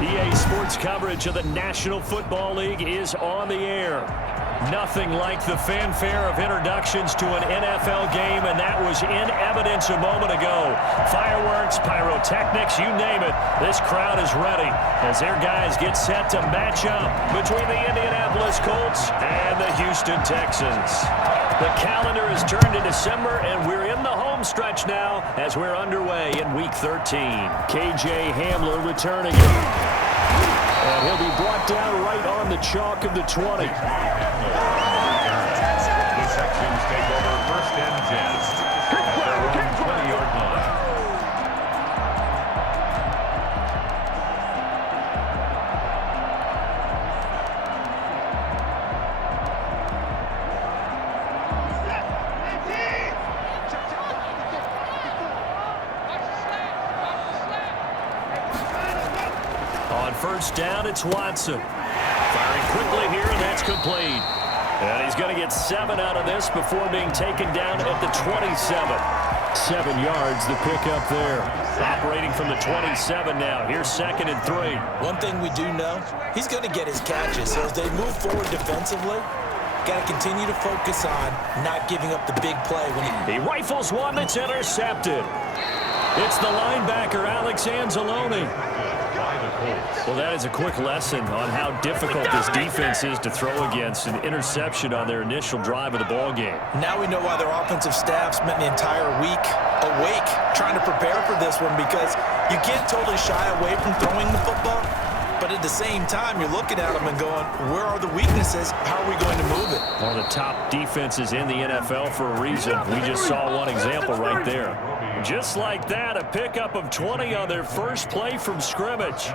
EA Sports coverage of the National Football League is on the air. Nothing like the fanfare of introductions to an NFL game, and that was in evidence a moment ago. Fireworks, pyrotechnics, you name it. This crowd is ready as their guys get set to match up between the Indianapolis Colts and the Houston Texans. The calendar is turned to December, and we're in the home stretch now as we're underway in Week 13. KJ Hamler returning it. And he'll be brought down right on the chalk of the 20. The Texans take over 1st and 10 at their own 20-yard line. On 1st down, it's Watson. Firing quickly here, and that's complete. And he's going to get 7 out of this before being taken down at the 27. 7 yards, the pickup there. Operating from the 27 now. Here's 2nd and 3. One thing we do know, he's going to get his catches. So as they move forward defensively, got to continue to focus on not giving up the big play. He rifles one that's intercepted. It's the linebacker, Alex Anzalone. Well, that is a quick lesson on how difficult this defense is to throw against. An interception on their initial drive of the ball game. Now we know why their offensive staff spent the entire week awake trying to prepare for this one, because you can't totally shy away from throwing the football, but at the same time you're looking at them and going, where are the weaknesses? How are we going to move it? One of the top defenses in the NFL for a reason. We just saw one example right there. Just like that, a pickup of 20 on their first play from scrimmage.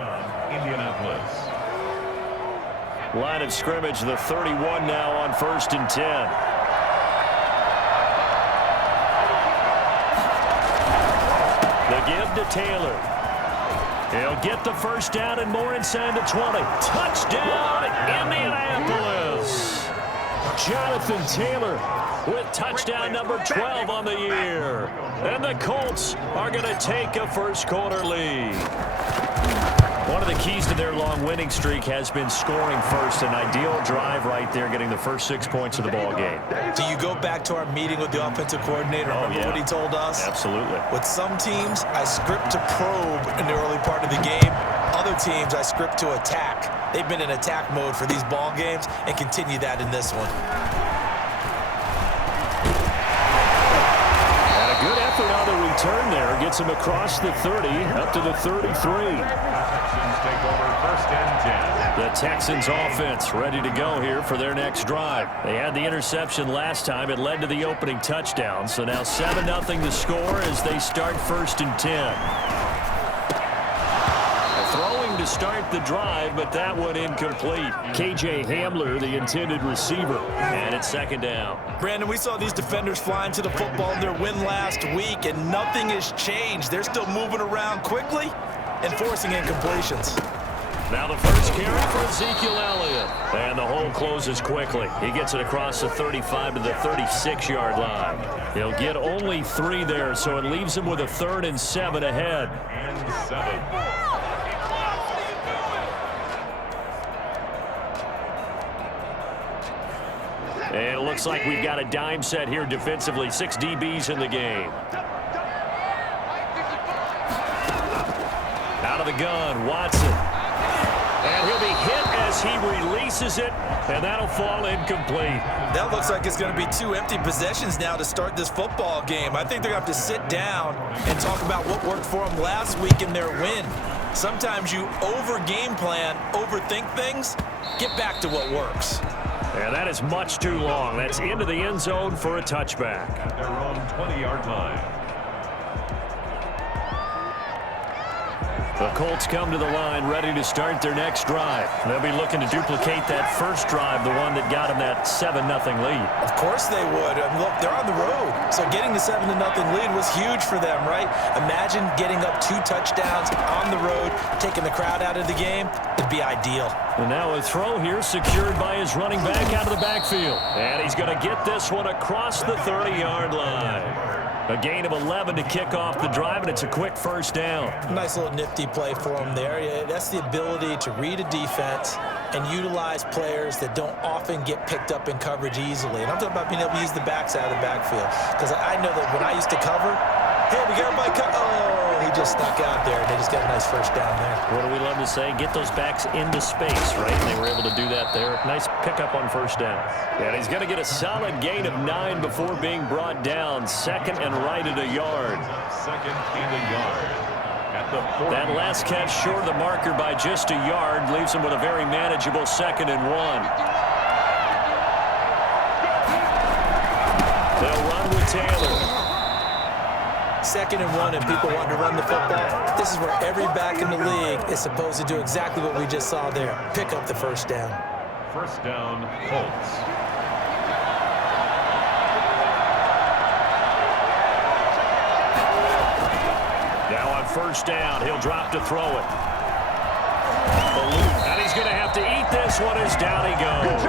Indianapolis. Line of scrimmage, the 31 now on 1st and 10. The give to Taylor. He'll get the 1st down and more inside the 20. Touchdown, Indianapolis. Jonathan Taylor with touchdown number 12 on the year. And the Colts are going to take a first-quarter lead. One of the keys to their long winning streak has been scoring first. An ideal drive right there, getting the first 6 points of the ball game. Do you go back to our meeting with the offensive coordinator? Remember what he told us? Absolutely. With some teams, I script to probe in the early part of the game. Other teams, I script to attack. They've been in attack mode for these ball games and continue that in this one. And a good effort on the return there. Gets him across the 30, up to the 33. Take over 1st and 10. The Texans offense ready to go here for their next drive. They had the interception last time. It led to the opening touchdown. So now 7-0 the score as they start 1st and 10. Throwing to start the drive, but that one incomplete. KJ Hamler, the intended receiver, and it's 2nd down. Brandon, we saw these defenders flying to the football in their win last week, and nothing has changed. They're still moving around quickly and forcing incompletions. Now the first carry for Ezekiel Elliott. And the hole closes quickly. He gets it across the 35 to the 36-yard line. He'll get only 3 there, so it leaves him with a 3rd and 7 ahead. And 7. And it looks like we've got a dime set here defensively. 6 DBs in the game. Out of the gun, Watson. And he'll be hit as he releases it, and that'll fall incomplete. That looks like it's going to be 2 empty possessions now to start this football game. I think they're going to have to sit down and talk about what worked for them last week in their win. Sometimes you over-game plan, overthink things, get back to what works. And that is much too long. That's into the end zone for a touchback. At their own 20-yard line. The Colts come to the line ready to start their next drive. They'll be looking to duplicate that first drive, the one that got them that 7-0 lead. Of course they would. And look, they're on the road. So getting the 7-0 lead was huge for them, right? Imagine getting up 2 touchdowns on the road, taking the crowd out of the game. It'd be ideal. And now a throw here secured by his running back out of the backfield. And he's going to get this one across the 30-yard line. A gain of 11 to kick off the drive, and it's a quick first down. Nice little nifty play for him there. Yeah, that's the ability to read a defense and utilize players that don't often get picked up in coverage easily. And I'm talking about being able to use the backside of the backfield. Because I know that when I used to cover, hey, we got everybody oh, he just snuck out there, and they just got a nice first down there. What do we love to say? Get those backs into space, right? And they were able to do that there. Nice pickup on first down. And he's going to get a solid gain of 9 before being brought down. Second and right at a yard. Second and a yard. That last catch short of the marker by just a yard leaves him with a very manageable 2nd and 1. They'll run with Taylor. 2nd and 1, and people want to run the football. This is where every back in the league is supposed to do exactly what we just saw there. Pick up the first down. First down, Colts. Now on first down, he'll drop to throw it. And he's going to have to eat this one as down he goes.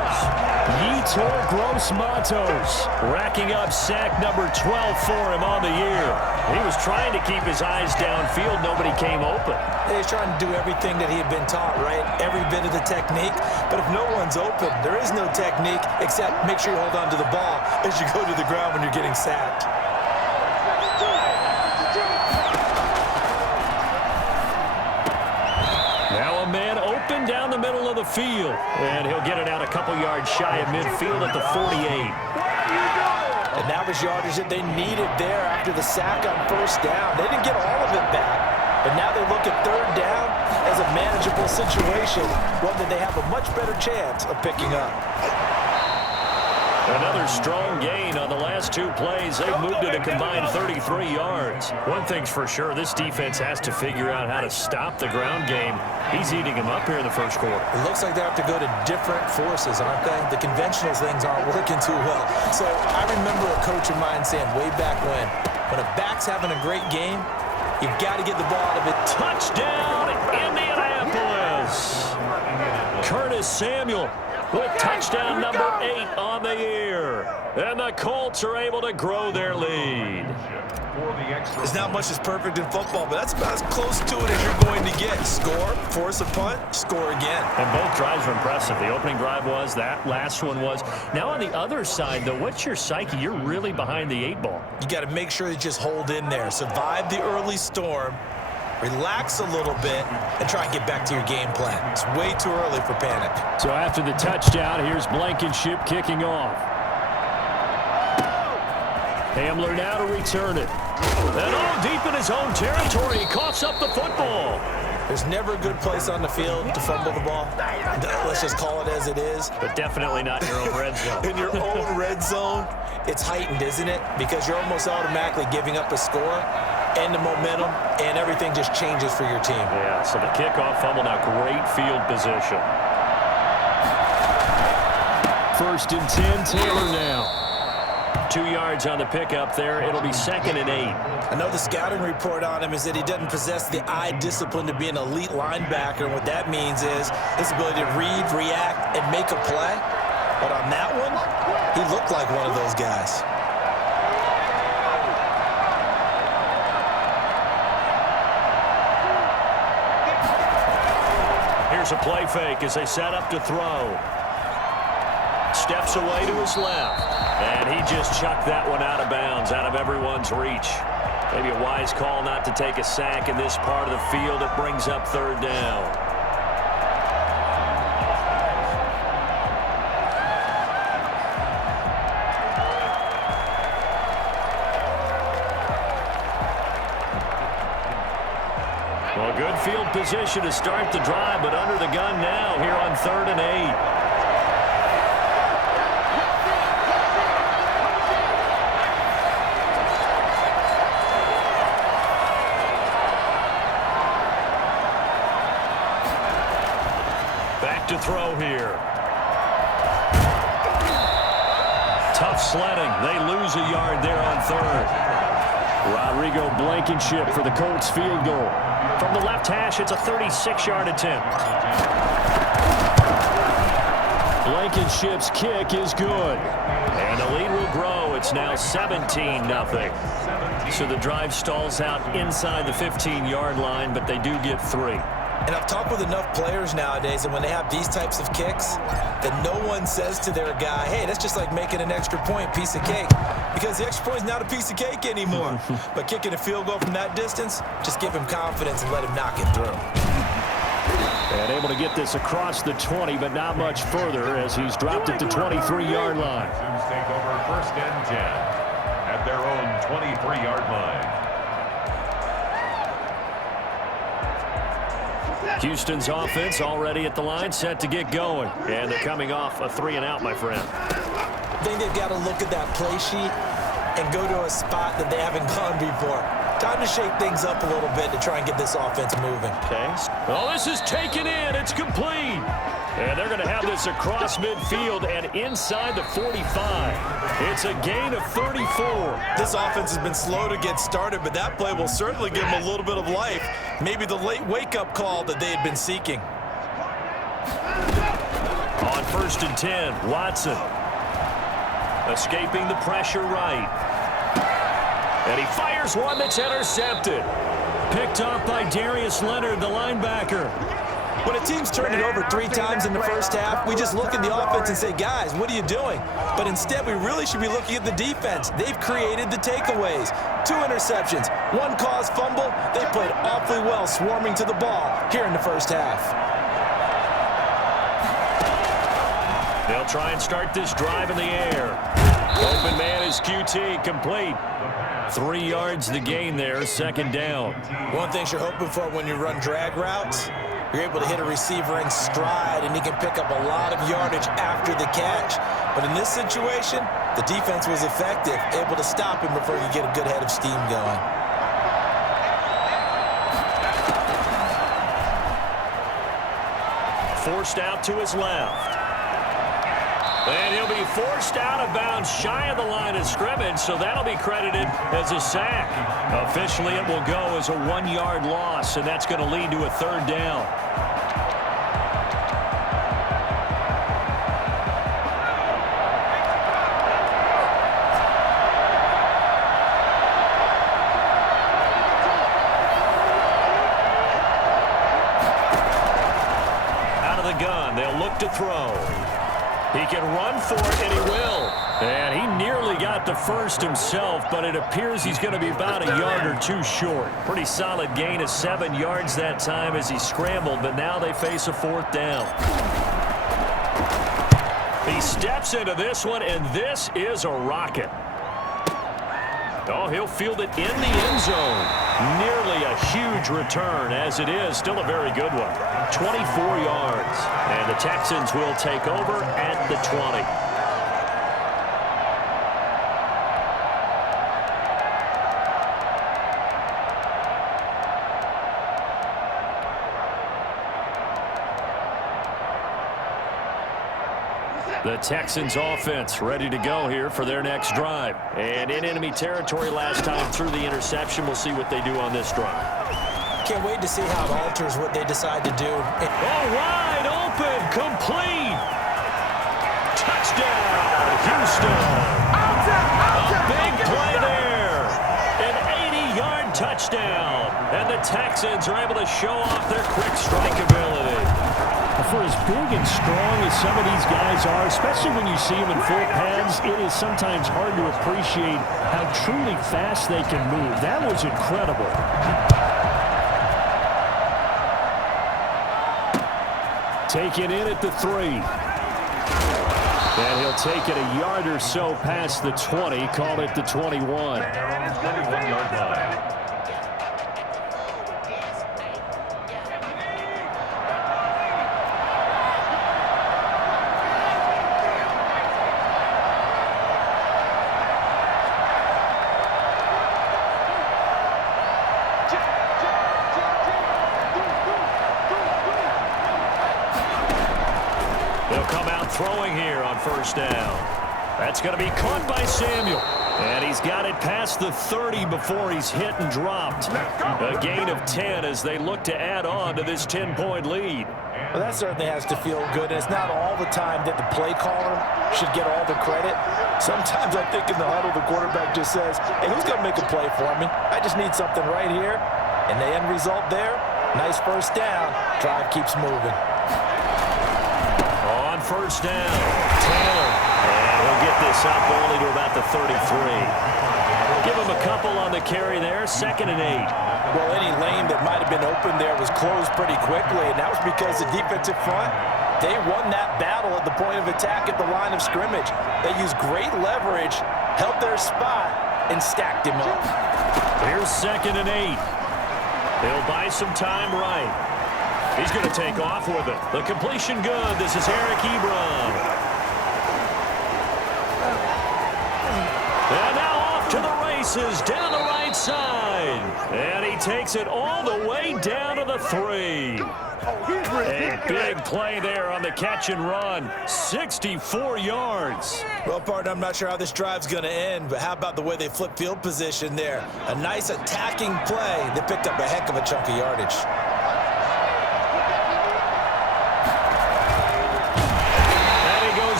Yetur Gross-Matos racking up sack number 12 for him on the year. He was trying to keep his eyes downfield. Nobody came open. He's trying to do everything that he had been taught, right? Every bit of the technique. But if no one's open, there is no technique except make sure you hold on to the ball as you go to the ground when you're getting sacked. Now a man open down the middle of the field. And he'll get it out a couple yards shy of midfield at the 48. And that was yardage that they needed there after the sack on first down. They didn't get all of it back. But now they look at third down as a manageable situation, one that they have a much better chance of picking up. Another strong gain on the last 2 plays. They've moved it a combined 33 yards. One thing's for sure, this defense has to figure out how to stop the ground game. He's eating him up here in the first quarter. It looks like they have to go to different forces, aren't they? The conventional things aren't working too well. So I remember a coach of mine saying way back when a back's having a great game, you've got to get the ball out of it. Touchdown, Indianapolis! Curtis Samuel with touchdown number 8 on the year. And the Colts are able to grow their lead. There's not much that's perfect in football, but that's about as close to it as you're going to get. Score, force a punt, score again. And both drives were impressive. The opening drive was, that last one was. Now on the other side, though, what's your psyche? You're really behind the 8 ball. You got to make sure you just hold in there. Survive the early storm, relax a little bit, and try and get back to your game plan. It's way too early for panic. So after the touchdown, here's Blankenship kicking off. Hamler now to return it. And all deep in his own territory, he coughs up the football. There's never a good place on the field to fumble the ball. Let's just call it as it is. But definitely not in your own red zone. In your own red zone, it's heightened, isn't it? Because you're almost automatically giving up a score and the momentum, and everything just changes for your team. Yeah, so the kickoff fumble, now great field position. 1st and 10, Taylor now. 2 yards on the pickup there. It'll be 2nd and 8. I know the scouting report on him is that he doesn't possess the eye discipline to be an elite linebacker. And what that means is his ability to read, react, and make a play. But on that one, he looked like one of those guys. Here's a play fake as they set up to throw. Steps away to his left. And he just chucked that one out of bounds, out of everyone's reach. Maybe a wise call not to take a sack in this part of the field. It brings up 3rd down. Well, good field position to start the drive, but under the gun now here on 3rd and 8. To throw here. Tough sledding. They lose a yard there on 3rd. Rodrigo Blankenship for the Colts field goal. From the left hash, it's a 36-yard attempt. Blankenship's kick is good. And the lead will grow. It's It's now 17-0. So the drive stalls out inside the 15-yard line, but they do get 3. And I've talked with enough players nowadays, and when they have these types of kicks, that no one says to their guy, hey, that's just like making an extra point, piece of cake. Because the extra point is not a piece of cake anymore. But kicking a field goal from that distance, just give him confidence and let him knock it through. And able to get this across the 20, but not much further as he's dropped it to 23-yard line. Texans take over 1st and 10 at their own 23-yard line. Houston's offense already at the line, set to get going. And they're coming off a 3-and-out, my friend. I think they've got to look at that play sheet and go to a spot that they haven't gone before. Time to shake things up a little bit to try and get this offense moving. Okay. Oh, this is taken in. It's complete. And they're going to have this across midfield and inside the 45. It's a gain of 34. This offense has been slow to get started, but that play will certainly give them a little bit of life. Maybe the late wake-up call that they had been seeking. On 1st and 10, Watson. Escaping the pressure right. And he fires one that's intercepted. Picked off by Darius Leonard, the linebacker. When a team's turned it over 3 times in the first half, we just look at the offense and say, guys, what are you doing? But instead, we really should be looking at the defense. They've created the takeaways. 2 interceptions, 1 caused fumble. They played awfully well swarming to the ball here in the first half. They'll try and start this drive in the air. Open man is QT, complete. 3 yards the gain there, 2nd down. One thing you're hoping for when you run drag routes, you're able to hit a receiver in stride, and he can pick up a lot of yardage after the catch. But in this situation, the defense was effective, able to stop him before he get a good head of steam going. Forced out to his left. And he'll be forced out of bounds shy of the line of scrimmage, so that'll be credited as a sack. Officially, it will go as a 1-yard loss, and that's going to lead to a 3rd down. Out of the gun, they'll look to throw. He can run for it, and he will. And he nearly got the first himself, but it appears he's going to be about a yard or 2 short. Pretty solid gain of 7 yards that time as he scrambled, but now they face a 4th down. He steps into this one, and this is a rocket. Oh, he'll field it in the end zone. Nearly a huge return, as it is still a very good one. 24 yards. And the Texans will take over at the 20. The Texans offense ready to go here for their next drive. And in enemy territory last time through the interception. We'll see what they do on this drive. Can't wait to see how it alters what they decide to do. Oh, wide open, complete. Touchdown, Houston. A big play there. An 80-yard touchdown. And the Texans are able to show off their quick strike ability. For as big and strong as some of these guys are, especially when you see them in full pads, it is sometimes hard to appreciate how truly fast they can move. That was incredible. Taken in at the 3. And he'll take it a yard or so past the 20, call it the 21. 21-yard line. They'll come out throwing here on 1st down. That's going to be caught by Samuel. And he's got it past the 30 before he's hit and dropped. A gain of 10 as they look to add on to this 10-point lead. Well, that certainly has to feel good. And it's not all the time that the play caller should get all the credit. Sometimes I think in the huddle, the quarterback just says, hey, who's going to make a play for me? I just need something right here. And the end result there, nice first down. Drive keeps moving. On first down, Taylor. And he'll get this up only to about the 33. Give him a couple on the carry there, 2nd and 8. Well, any lane that might have been open there was closed pretty quickly, and that was because the defensive front, they won that battle at the point of attack at the line of scrimmage. They used great leverage, held their spot, and stacked him up. Here's 2nd and 8. They'll buy some time right. He's going to take off with it. The completion good. This is Eric Ebron. And now off to the races down the right side. And he takes it all the way down to the 3. A big play there on the catch and run. 64 yards. Well, partner, I'm not sure how this drive's going to end, but how about the way they flip field position there? A nice attacking play. They picked up a heck of a chunk of yardage.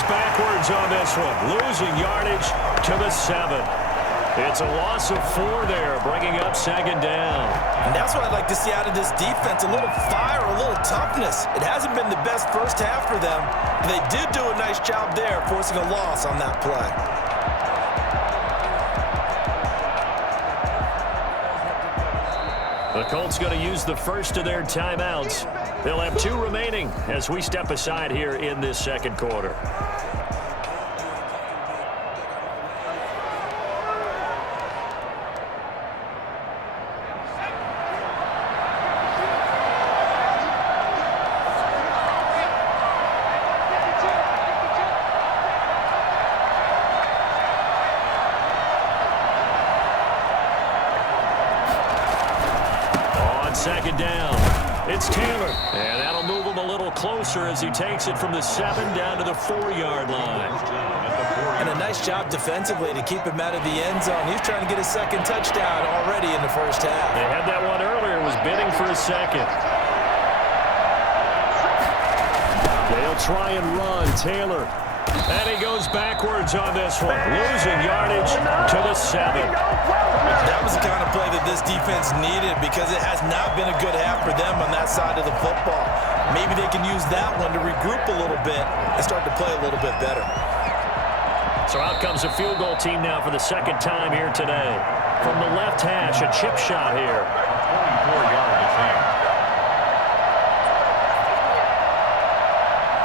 Backwards on this one, losing yardage to the 7. It's a loss of 4 there, bringing up 2nd down. And that's what I'd like to see out of this defense, a little fire, a little toughness. It hasn't been the best first half for them, but they did do a nice job there, forcing a loss on that play. The Colts going to use the first of their timeouts. They'll have 2 remaining as we step aside here in this 2nd quarter. On 2nd down, it's Taylor. And that'll move him a little closer as he takes it from the 7 down to the 4-yard line. And a nice job defensively to keep him out of the end zone. He's trying to get his 2nd touchdown already in the first half. They had that one earlier, was bidding for a 2nd. They'll try and run. Taylor. And he goes backwards on this one, losing yardage to the 7. That was the kind of play that this defense needed because it has not been a good half for them on that side of the football. Maybe they can use that one to regroup a little bit and start to play a little bit better. So out comes a field goal team now for the 2nd time here today. From the left hash, a chip shot here. 24-yard attempt.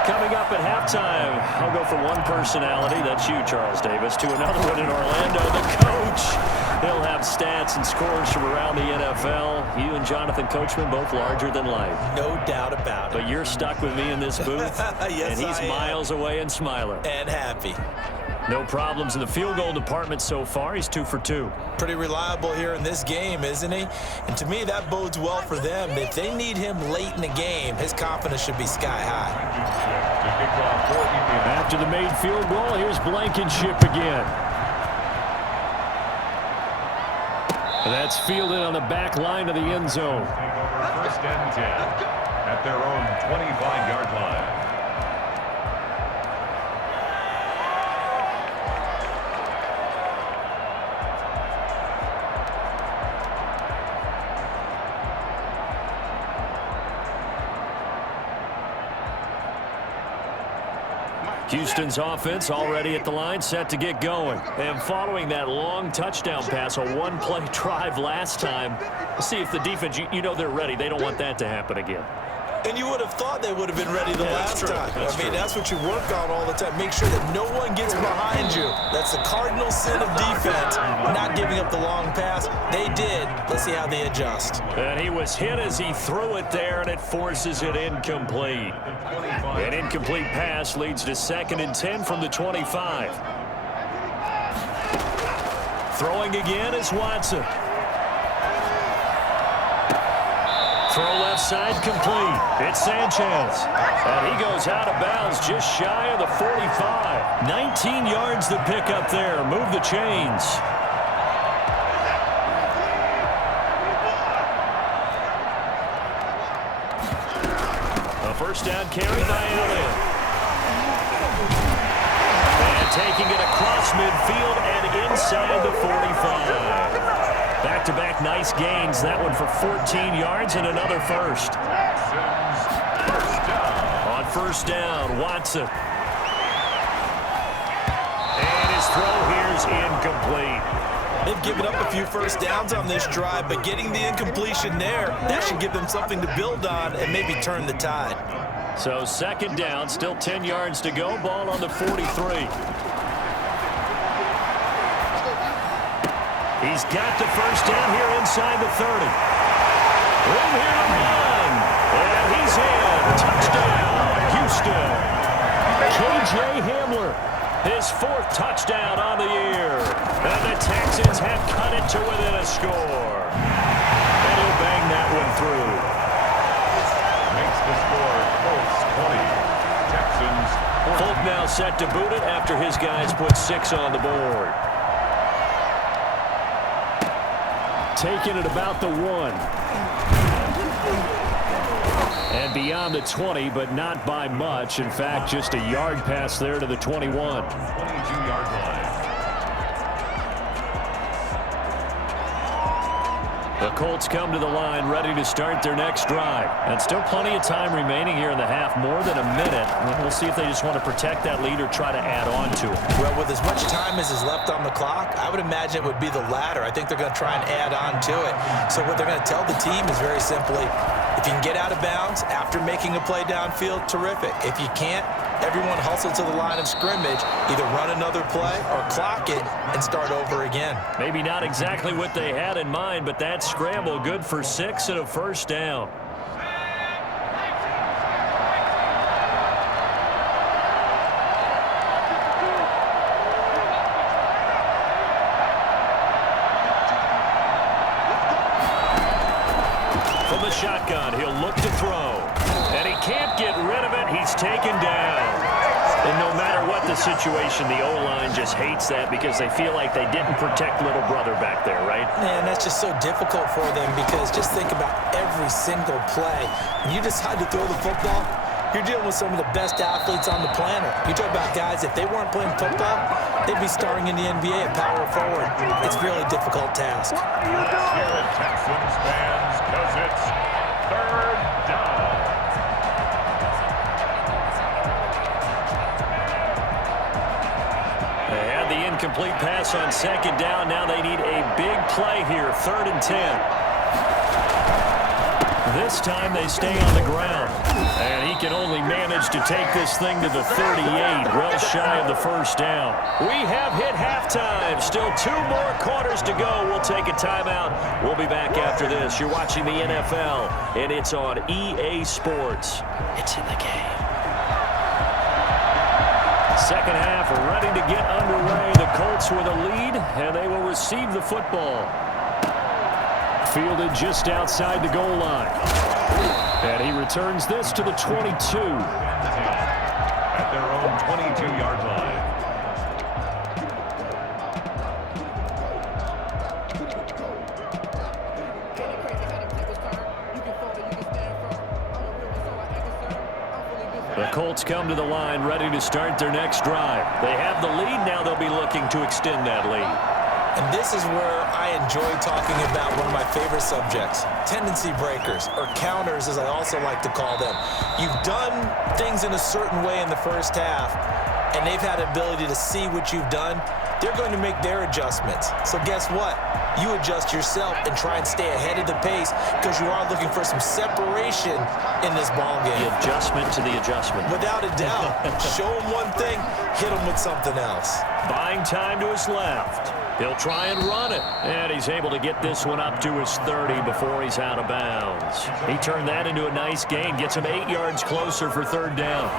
Coming up at halftime, I'll go from one personality, that's you, Charles Davis, to another one in Orlando, the coach. He'll have stats and scores from around the NFL. You and Jonathan Coachman, both larger than life. No doubt about it. But you're stuck with me in this booth, yes, and he's miles away and smiling. And happy. No problems in the field goal department so far. He's 2 for 2. Pretty reliable here in this game, isn't he? And to me, that bodes well for them. If they need him late in the game, his confidence should be sky high. After the made field goal, here's Blankenship again. And that's fielded on the back line of the end zone. 1st and 10 at their own 25-yard line. Houston's offense already at the line, set to get going. And following that long touchdown pass, a one-play drive last time, we'll see if the defense, you know they're ready. They don't want that to happen again. And you would have thought they would have been ready the last time. That's what you work on all the time. Make sure that no one gets behind you. That's the cardinal sin of defense, not giving up the long pass. They did. Let's see how they adjust. And he was hit as he threw it there, and it forces it incomplete. An incomplete pass leads to 2nd and 10 from the 25. Throwing again is Watson. Throw left side complete. It's Sanchez. And he goes out of bounds just shy of the 45. 19 yards to pick up there. Move the chains. A first down carry by Elliott. And taking it across midfield and inside the 45. Back-to-back nice gains. That one for 14 yards and another first. On first down, Watson. And his throw here's incomplete. They've given up a few first downs on this drive, but getting the incompletion there, that should give them something to build on and maybe turn the tide. So second down, still 10 yards to go. Ball on the 43. He's got the first down here inside the 30. Room here to run. And he's in. Touchdown, Houston. K.J. Hamler, his 4th touchdown on the year. And the Texans have cut it to within a score. And he'll bang that one through. Makes the score Colts 20. Texans 40. Folk now set to boot it after his guys put 6 on the board. Taking it about the 1. And beyond the 20, but not by much. In fact, just a yard pass there to the 21. 22-yard line. The Colts come to the line ready to start their next drive. And still plenty of time remaining here in the half, more than a minute. We'll see if they just want to protect that lead or try to add on to it. Well, with as much time as is left on the clock, I would imagine it would be the latter. I think they're going to try and add on to it. So what they're going to tell the team is very simply, if you can get out of bounds after making a play downfield, terrific. If you can't, everyone hustle to the line of scrimmage, either run another play or clock it and start over again. Maybe not exactly what they had in mind, but that scramble good for 6 and a first down. From the shotgun, he'll look to throw. And he can't get rid of it. He's taken down. And no matter what the situation, the O-line just hates that because they feel like they didn't protect little brother back there, right? Man, that's just so difficult for them because just think about every single play. When you decide to throw the football, you're dealing with some of the best athletes on the planet. You talk about guys, if they weren't playing football, they'd be starring in the NBA at power forward. It's a really difficult task. Let's hear it, Texans fans, because it's 3rd down. They had the incomplete pass on second down. Now they need a big play here, 3rd and 10. This time they stay on the ground. And he can only manage to take this thing to the 38, well shy of the first down. We have hit halftime. Still 2 more quarters to go. We'll take a timeout. We'll be back after this. You're watching the NFL, and it's on EA Sports. It's in the game. Second half ready to get underway. The Colts with a lead, and they will receive the football. Fielded just outside the goal line. And he returns this to the 22. At their own 22-yard line. The Colts come to the line ready to start their next drive. They have the lead. Now they'll be looking to extend that lead. And this is where I enjoy talking about one of my favorite subjects, tendency breakers, or counters as I also like to call them. You've done things in a certain way in the first half, and they've had the ability to see what you've done. They're going to make their adjustments. So guess what? You adjust yourself and try and stay ahead of the pace because you are looking for some separation in this ball game. The adjustment to the adjustment. Without a doubt. Show him one thing, hit him with something else. Buying time to his left. He'll try and run it. And he's able to get this one up to his 30 before he's out of bounds. He turned that into a nice gain. Gets him 8 yards closer for 3rd down.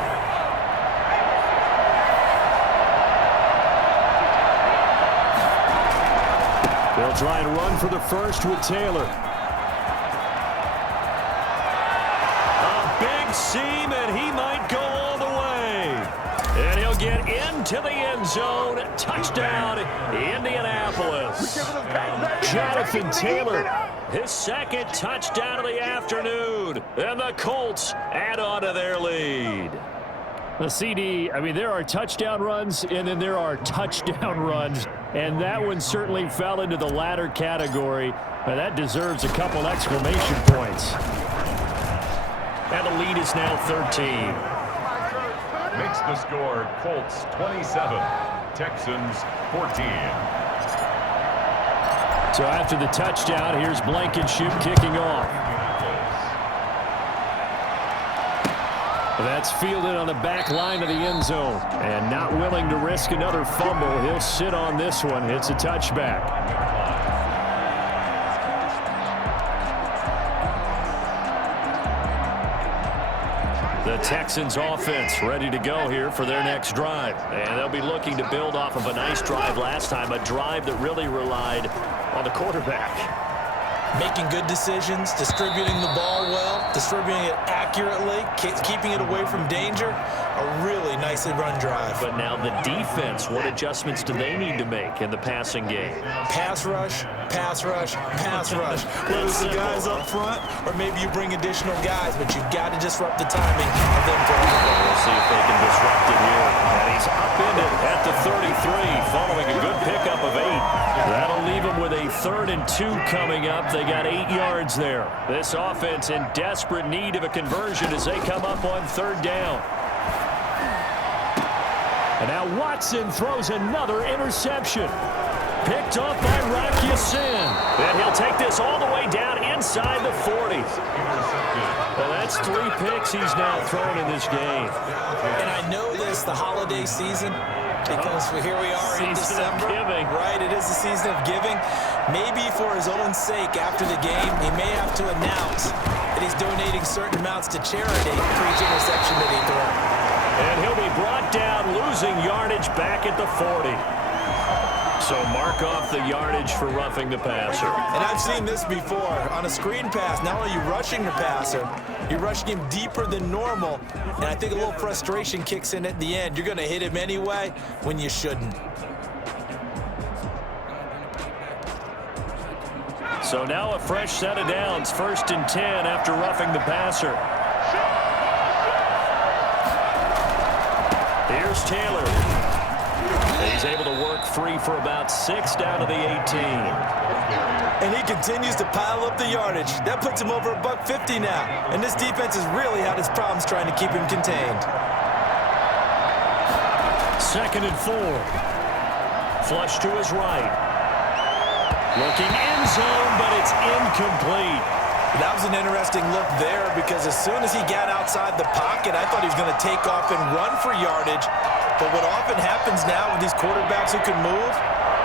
They'll try and run for the first with Taylor. left seam, and he might go all the way. And he'll get into the end zone. Touchdown, Indianapolis. Jonathan Taylor, his second touchdown of the afternoon. And the Colts add on to their lead. The CD, I mean, there are touchdown runs, and then there are touchdown runs. And that one certainly fell into the latter category. That deserves a couple exclamation points. And the lead is now 13. Makes the score Colts 27, Texans 14. So after the touchdown, here's Blankenship kicking off. That's fielded on the back line of the end zone. And not willing to risk another fumble. He'll sit on this one. It's a touchback. The Texans offense ready to go here for their next drive. And they'll be looking to build off of a nice drive last time, a drive that really relied on the quarterback. Making good decisions, distributing the ball well, distributing it accurately, keeping it away from danger. A really nicely run drive. But now the defense, what adjustments do they need to make in the passing game? Pass rush, pass rush, pass rush. Whether it's the guys up front or maybe you bring additional guys, but you've got to disrupt the timing of them throwing the ball. We'll see if they can disrupt it here. And he's upended at the 33 following a good pickup of 8. That'll leave him with a 3rd and 2 coming up. They got 8 yards there. This offense in desperate need of a conversion as they come up on 3rd down. And now Watson throws another interception. Picked off by Rocky Sin. And he'll take this all the way down inside the 40. Well, that's 3 picks he's now thrown in this game. And I know this, the holiday season, because here we are in December. Right, it is the season of giving. Maybe for his own sake after the game, he may have to announce that he's donating certain amounts to charity for each interception that he throws. And he'll be brought down, losing yardage back at the 40. So mark off the yardage for roughing the passer. And I've seen this before. On a screen pass, not only are you rushing the passer, you're rushing him deeper than normal. And I think a little frustration kicks in at the end. You're going to hit him anyway when you shouldn't. So now a fresh set of downs, 1st and 10 after roughing the passer. Here's Taylor. He's able to work free for about 6 down to the 18. And he continues to pile up the yardage. That puts him over $150 now. And this defense has really had its problems trying to keep him contained. 2nd and 4. Flush to his right. Looking end zone, but it's incomplete. That was an interesting look there because as soon as he got outside the pocket, I thought he was going to take off and run for yardage. But what often happens now with these quarterbacks who can move,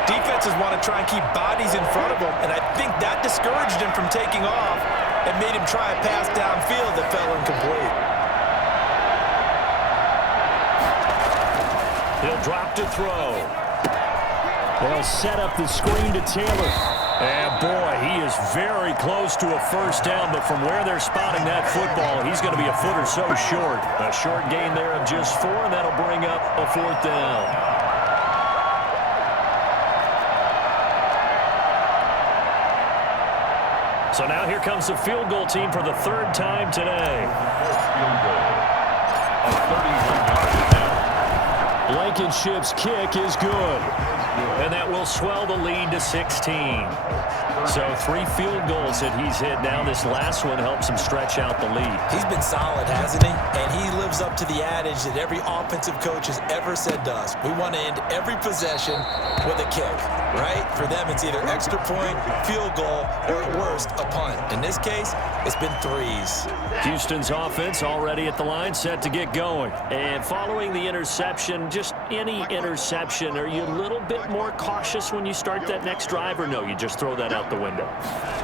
defenses want to try and keep bodies in front of them, and I think that discouraged him from taking off and made him try a pass downfield that fell incomplete. He'll drop to throw. They'll set up the screen to Taylor. And boy, he is very close to a 1st down, but from where they're spotting that football, he's going to be a foot or so short. A short gain there of just 4, and that'll bring up a 4th down. So now here comes the field goal team for the 3rd time today. Field goal of 31 yards now. Blankenship's kick is good. And that will swell the lead to 16. So 3 field goals that he's hit now. This last one helps him stretch out the lead. He's been solid, hasn't he? And he lives up to the adage that every offensive coach has ever said to us. We want to end every possession with a kick, right? For them, it's either extra point, field goal, or at worst, a punt. In this case, it's been 3s. Houston's offense already at the line, set to get going. And following the interception, just any interception, are you a little bit more cautious when you start that next drive, or no, you just throw that out the window?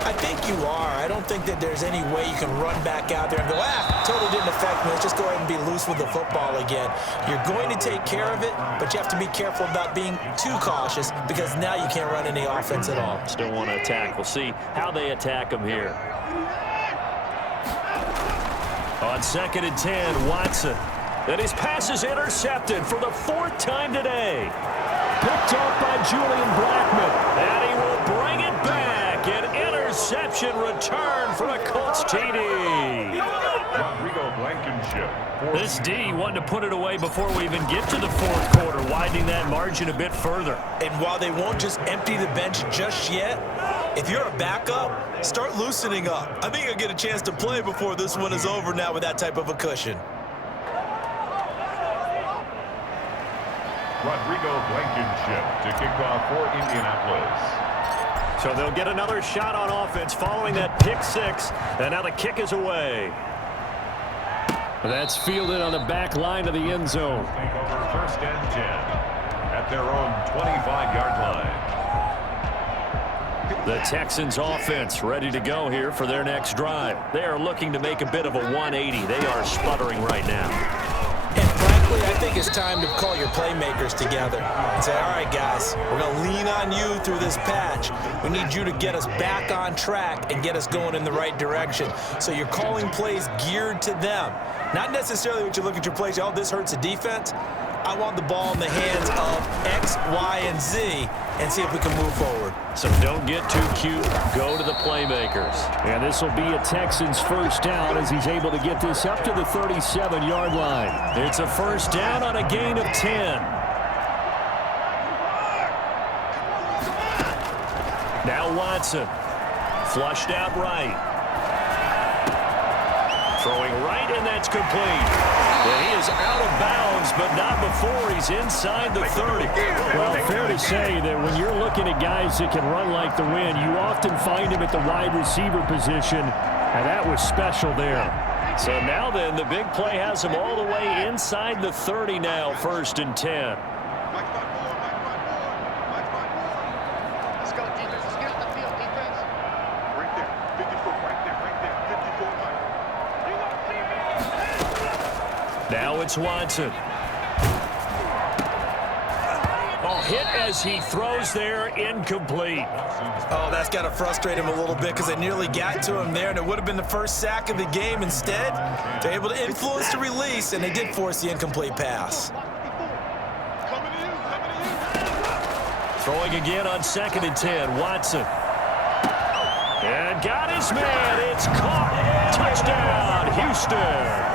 I think you are. I don't think that there's any way you can run back out there and go, totally didn't affect me. Let's just go ahead and be loose with the football again. You're going to take care of it, but you have to be careful about being too cautious because now you can't run any offense at all. Still want to attack. We'll see how they attack them here. On 2nd and 10, Watson. And his pass is intercepted for the 4th time today. Picked off by Julian Blackmon. And he will bring it back. An interception return for a Colts TD. Rodrigo Blankenship. This D wanted to put it away before we even get to the 4th quarter, widening that margin a bit further. And while they won't just empty the bench just yet, if you're a backup, start loosening up. I think you'll get a chance to play before this one is over now with that type of a cushion. Rodrigo Blankenship to kick off for Indianapolis. So they'll get another shot on offense following that pick 6, and now the kick is away. That's fielded on the back line of the end zone. Take over 1st and 10 at their own 25-yard line. The Texans offense ready to go here for their next drive. They are looking to make a bit of a 180. They are sputtering right now. And frankly, I think it's time to call your playmakers together and say, all right, guys, we're going to lean on you through this patch. We need you to get us back on track and get us going in the right direction. So you're calling plays geared to them. Not necessarily what you look at your plays, oh, this hurts the defense. I want the ball in the hands of X, Y, and Z and see if we can move forward. So don't get too cute. Go to the playmakers. And this will be a Texans first down as he's able to get this up to the 37-yard line. It's a first down on a gain of 10. Now Watson. Flushed out right. Throwing right, and that's complete. And he is out of bounds, but not before he's inside the 30. Well, fair to say that when you're looking at guys that can run like the wind, you often find him at the wide receiver position, and that was special there. So now then, the big play has him all the way inside the 30 now, 1st and 10. Let's go, defense. Let's get on the field, defense. Right there. 54, right there, right there. 54, right. Now it's Watson. Oh, hit as he throws there, incomplete. Oh, that's got to frustrate him a little bit because they nearly got to him there, and it would have been the first sack of the game. Instead, they're able to influence the release, and they did force the incomplete pass. Throwing again on 2nd and 10, Watson. And got his man. It's caught. Touchdown, Houston.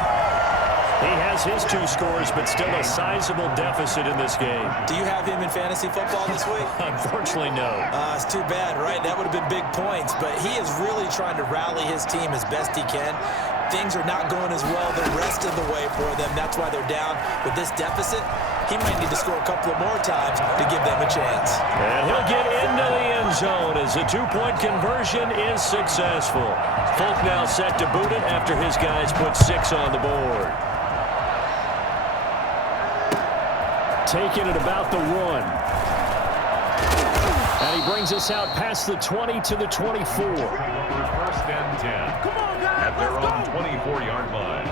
He has his 2 scores, but still a sizable deficit in this game. Do you have him in fantasy football this week? Unfortunately, no. It's too bad, right? That would have been big points, but he is really trying to rally his team as best he can. Things are not going as well the rest of the way for them. That's why they're down with this deficit. He might need to score a couple of more times to give them a chance. And he'll get into the end zone as the 2-point conversion is successful. Folk now set to boot it after his guys put 6 on the board. Taking it about the 1. And he brings us out past the 20 to the 24. 1st and 10 at their own 24-yard line.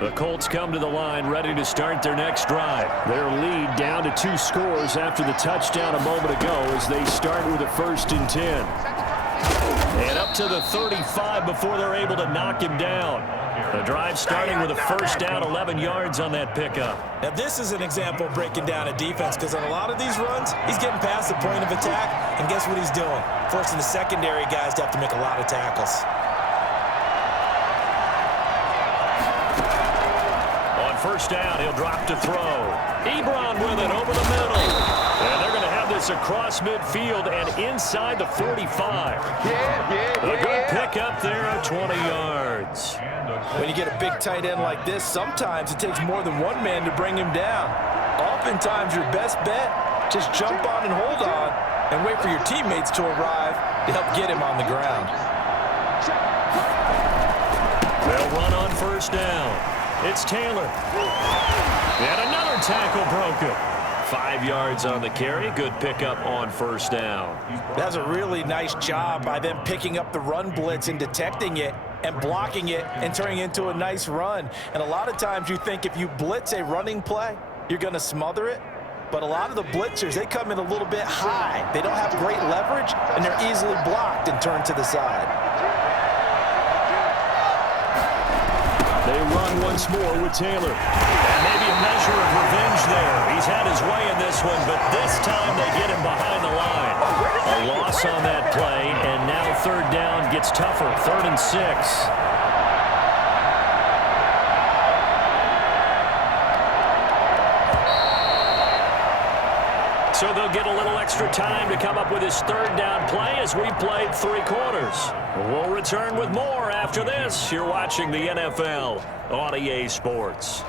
The Colts come to the line ready to start their next drive. Their lead down to 2 scores after the touchdown a moment ago as they start with a 1st and 10. And up to the 35 before they're able to knock him down. The drive starting with a first down, 11 yards on that pickup. Now this is an example of breaking down a defense because on a lot of these runs, he's getting past the point of attack, and guess what he's doing? Forcing the secondary guys to have to make a lot of tackles. On first down, he'll drop to throw. Ebron with it over the middle. And they're going to have this across midfield and inside the 45. A good pickup there at 20 yards. When you get a big tight end like this, sometimes it takes more than one man to bring him down. Oftentimes, your best bet, just jump on and hold on and wait for your teammates to arrive to help get him on the ground. They'll run on first down. It's Taylor. And another tackle broken. 5 yards on the carry. Good pickup on first down. That's a really nice job by them picking up the run blitz and detecting it and blocking it and turning it into a nice run. And a lot of times you think if you blitz a running play, you're going to smother it. but a lot of the blitzers, they come in a little bit high. They don't have great leverage, and they're easily blocked and turned to the side. They run once more with Taylor. And maybe a measure of revenge there. He's had his way in this one, but this time they get him behind the line. A loss on that play, and now third down gets tougher. 3rd and 6. So they'll get a little extra time to come up with his 3rd down play as we played 3 quarters. We'll return with more after this. You're watching the NFL on EA Sports.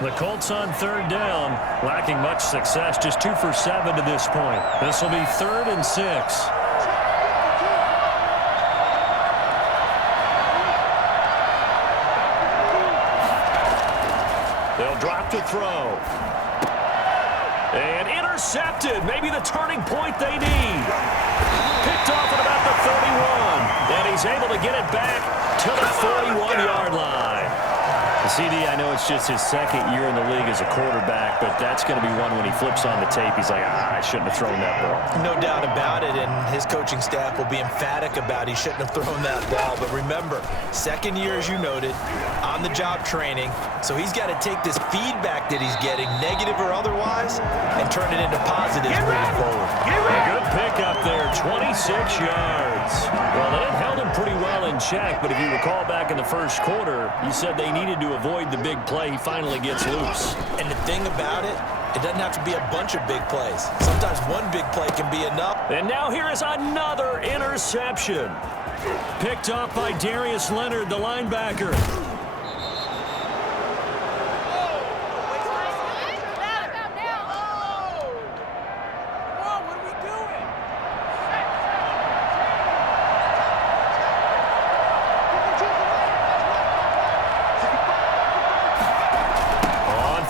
The Colts on 3rd down, lacking much success, just 2 for 7 to this point. This will be 3rd and 6. They'll drop to throw. And intercepted. Maybe the turning point they need. Picked off at about the 31. And he's able to get it back to the 41-yard line. CD, I know it's just his 2nd year in the league as a quarterback, but that's going to be one when he flips on the tape. He's like, I shouldn't have thrown that ball. No doubt about it, and his coaching staff will be emphatic about he shouldn't have thrown that ball. But remember, 2nd year, as you noted, on-the-job training, so he's got to take this feedback that he's getting, negative or otherwise, and turn it into positives moving forward. A good pickup there, 26 yards. Well, they held him pretty well in check, but if you recall back in the 1st quarter, you said they needed to avoid the big play. He finally gets loose. And the thing about it, it doesn't have to be a bunch of big plays. Sometimes one big play can be enough. And now here is another interception. Picked off by Darius Leonard, the linebacker.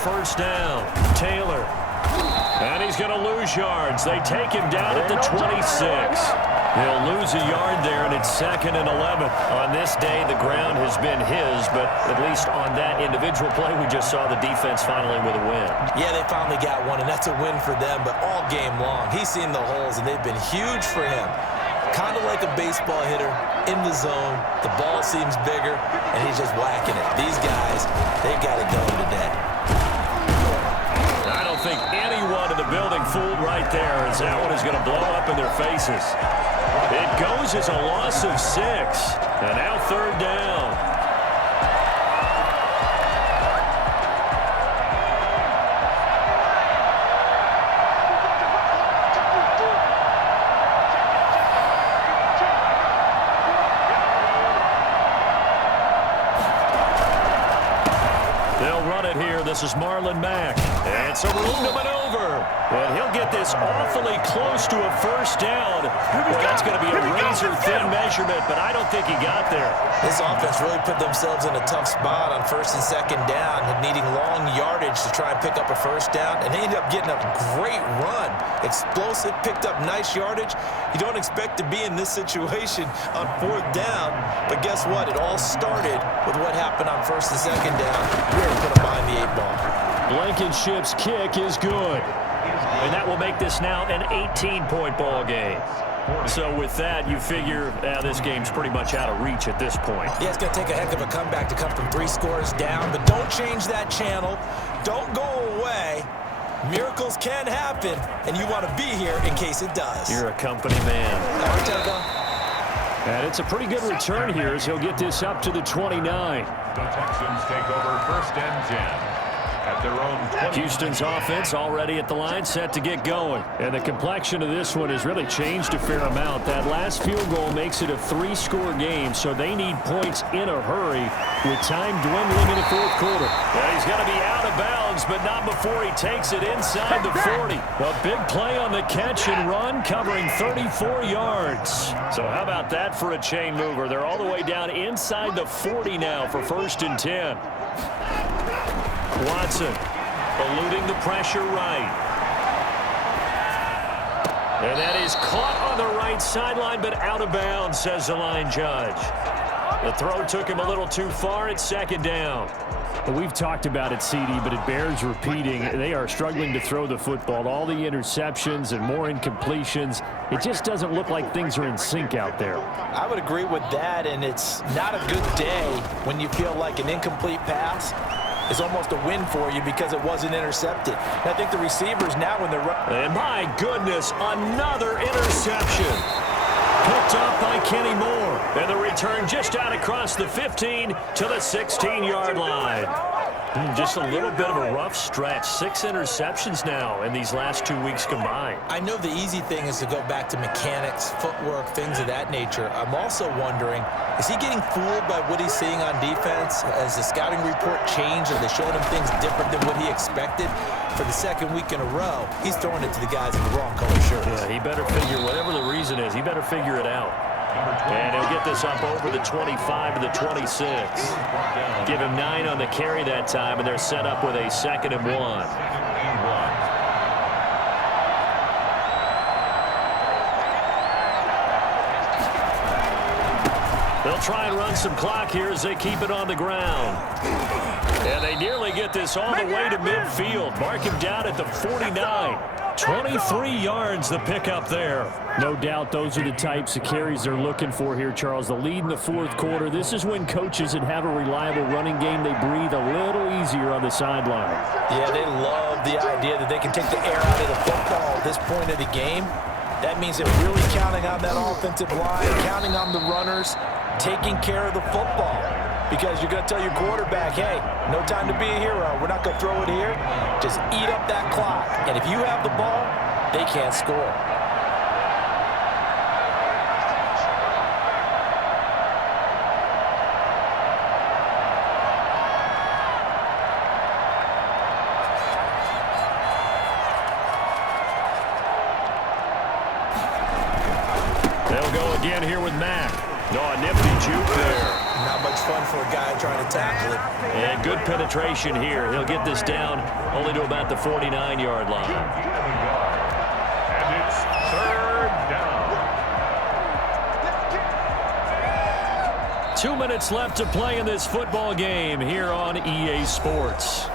First down, Taylor. And he's going to lose yards. They take him down at the 26. He'll lose a yard there, and it's 2nd and 11. On this day, the ground has been his, but at least on that individual play, we just saw the defense finally with a win. Yeah, they finally got one, and that's a win for them, but all game long, he's seen the holes, and they've been huge for him. Kind of like a baseball hitter in the zone. The ball seems bigger, and he's just whacking it. These guys, they've got it going today. I don't think anyone in the building fooled right there, as that one is going to blow up in their faces. It goes as a loss of 6, and now 3rd down. They'll run it here. This is Marlon Mack. And some room to maneuver. But he'll get this awfully close to a 1st down. Well, that's going to be a razor-thin measurement, but I don't think he got there. This offense really put themselves in a tough spot on 1st and 2nd down, needing long yardage to try and pick up a 1st down, and they ended up getting a great run. Explosive, picked up nice yardage. You don't expect to be in this situation on 4th down, but guess what? It all started with what happened on 1st and 2nd down. Really put them behind the 8 ball. Blankenship's kick is good. And that will make this now an 18-point ball game. So with that, you figure this game's pretty much out of reach at this point. Yeah, it's going to take a heck of a comeback to come from 3 scores down, but don't change that channel. Don't go away. Miracles can happen, and you want to be here in case it does. You're a company man. And it's a pretty good return here as he'll get this up to the 29. The Texans take over 1st and 10. At their own 20. Houston's offense already at the line, set to get going. And the complexion of this one has really changed a fair amount. That last field goal makes it a 3-score game, so they need points in a hurry with time dwindling in the 4th quarter. Well, he's going to be out of bounds, but not before he takes it inside the 40. A big play on the catch and run, covering 34 yards. So how about that for a chain mover? They're all the way down inside the 40 now for 1st and 10. Watson eluding the pressure right. And that is caught on the right sideline, but out of bounds, says the line judge. The throw took him a little too far. It's second down. We've talked about it, CD, but it bears repeating. They are struggling to throw the football. All the interceptions and more incompletions. It just doesn't look like things are in sync out there. I would agree with that, and it's not a good day when you feel like an incomplete pass is almost a win for you because it wasn't intercepted. And I think the receivers now when they're running. And my goodness, another interception. Picked up by Kenny Moore. And the return just out across the 15 to the 16-yard line. Just a little bit of a rough stretch. 6 interceptions now in these last 2 weeks combined. I know the easy thing is to go back to mechanics, footwork, things of that nature. I'm also wondering, is he getting fooled by what he's seeing on defense? Has the scouting report changed? Are they showing him things different than what he expected? For the second week in a row, he's throwing it to the guys in the wrong color shirts. Yeah, he better figure, whatever the reason is, he better figure it out. And he'll get this up over the 25 to the 26. Give him 9 on the carry that time, and they're set up with a 2nd and 1. They'll try and run some clock here as they keep it on the ground. And they nearly get this all the way to midfield. Mark him down at the 49. 23 yards the pickup there. No doubt those are the types of carries they're looking for here, Charles. The lead in the 4th quarter. This is when coaches that have a reliable running game, they breathe a little easier on the sideline. Yeah, they love the idea that they can take the air out of the football at this point of the game. That means they're really counting on that offensive line, counting on the runners, taking care of the football. Because you're going to tell your quarterback, hey, no time to be a hero. We're not going to throw it here. Just eat up that clock. And if you have the ball, they can't score. They'll go again here with Mack. Oh, a nifty juke there. Not much fun for a guy trying to tackle it. And good penetration here. He'll get this down only to about the 49-yard line. And it's 3rd down. 2 minutes left to play in this football game here on EA Sports.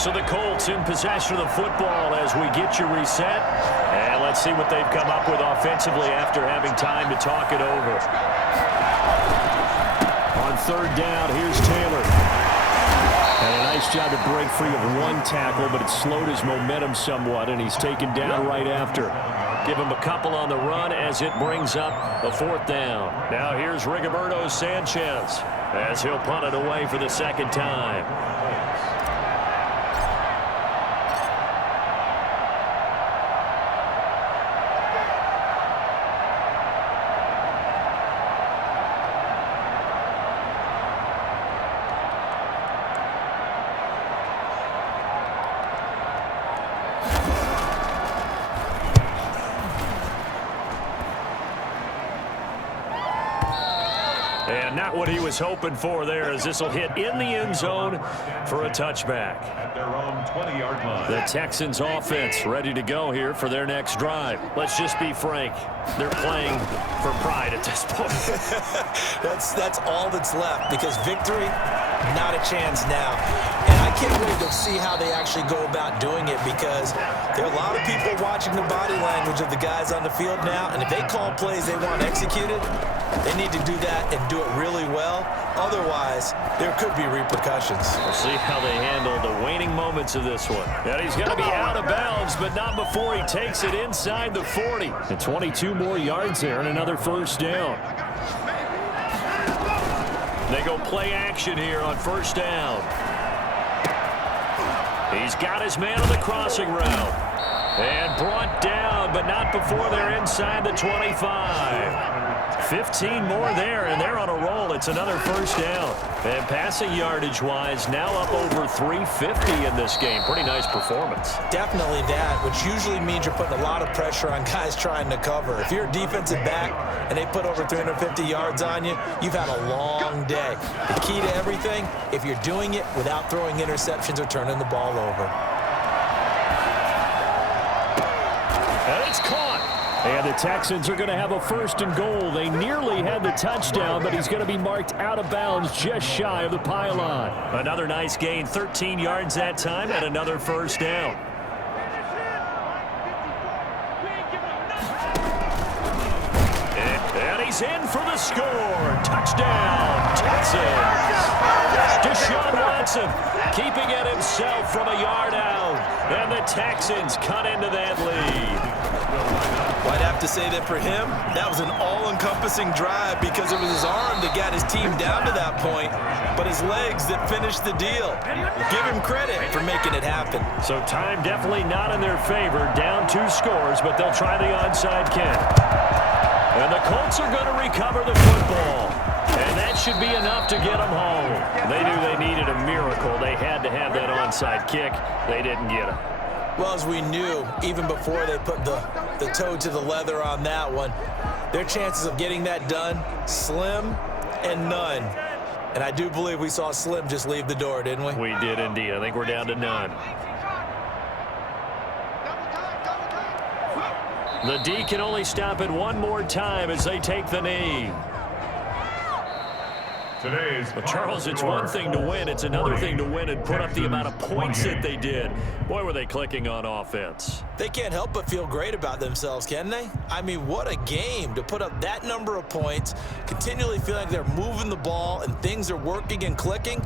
So the Colts in possession of the football as we get you reset. And let's see what they've come up with offensively after having time to talk it over. On 3rd down, here's Taylor. And a nice job to break free of 1 tackle, but it slowed his momentum somewhat, and he's taken down right after. Give him a couple on the run as it brings up the 4th down. Now here's Rigoberto Sanchez as he'll punt it away for the 2nd time. And not what he was hoping for there, as this will hit in the end zone for a touchback. At their own 20-yard line. The Texans offense ready to go here for their next drive. Let's just be frank. They're playing for pride at this point. That's all that's left, because victory, not a chance now. And I can't wait to see how they actually go about doing it, because there are a lot of people watching the body language of the guys on the field now, and if they call plays they want executed, they need to do that and do it really well. Otherwise, there could be repercussions. We'll see how they handle the waning moments of this one. And he's going to be out of bounds, but not before he takes it inside the 40. And 22 more yards there and another 1st down. They go play action here on 1st down. He's got his man on the crossing route. And brought down, but not before they're inside the 25. 15 more there, and they're on a roll. It's another 1st down. And passing yardage-wise, now up over 350 in this game. Pretty nice performance. Definitely that, which usually means you're putting a lot of pressure on guys trying to cover. If you're a defensive back and they put over 350 yards on you, you've had a long day. The key to everything, if you're doing it without throwing interceptions or turning the ball over. It's caught. And the Texans are going to have a 1st and goal. They nearly had the touchdown, but he's going to be marked out of bounds just shy of the pylon. Another nice gain, 13 yards that time, and another 1st down. And he's in for the score. Touchdown, Texans. Deshaun Watson keeping it himself from a yard out. And the Texans cut into that lead. Well, I'd have to say that for him, that was an all-encompassing drive because it was his arm that got his team down to that point, but his legs that finished the deal. Give him credit for making it happen. So time definitely not in their favor. Down 2 scores, but they'll try the onside kick. And the Colts are going to recover the football. And that should be enough to get them home. They knew they needed a miracle. They had to have that onside kick. They didn't get it. Well, as we knew, even before they put the toe to the leather on that one, their chances of getting that done, slim and none. And I do believe we saw Slim just leave the door, didn't we? We did indeed. I think we're down to none. The D can only stop it one more time as they take the knee. But Charles, it's one thing to win. It's another thing to win and put up the amount of points that they did. Boy, were they clicking on offense. They can't help but feel great about themselves, can they? I mean, what a game to put up that number of points, continually feel like they're moving the ball and things are working and clicking.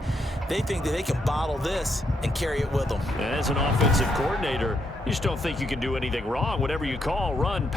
They think that they can bottle this and carry it with them. As an offensive coordinator, you just don't think you can do anything wrong. Whatever you call, run,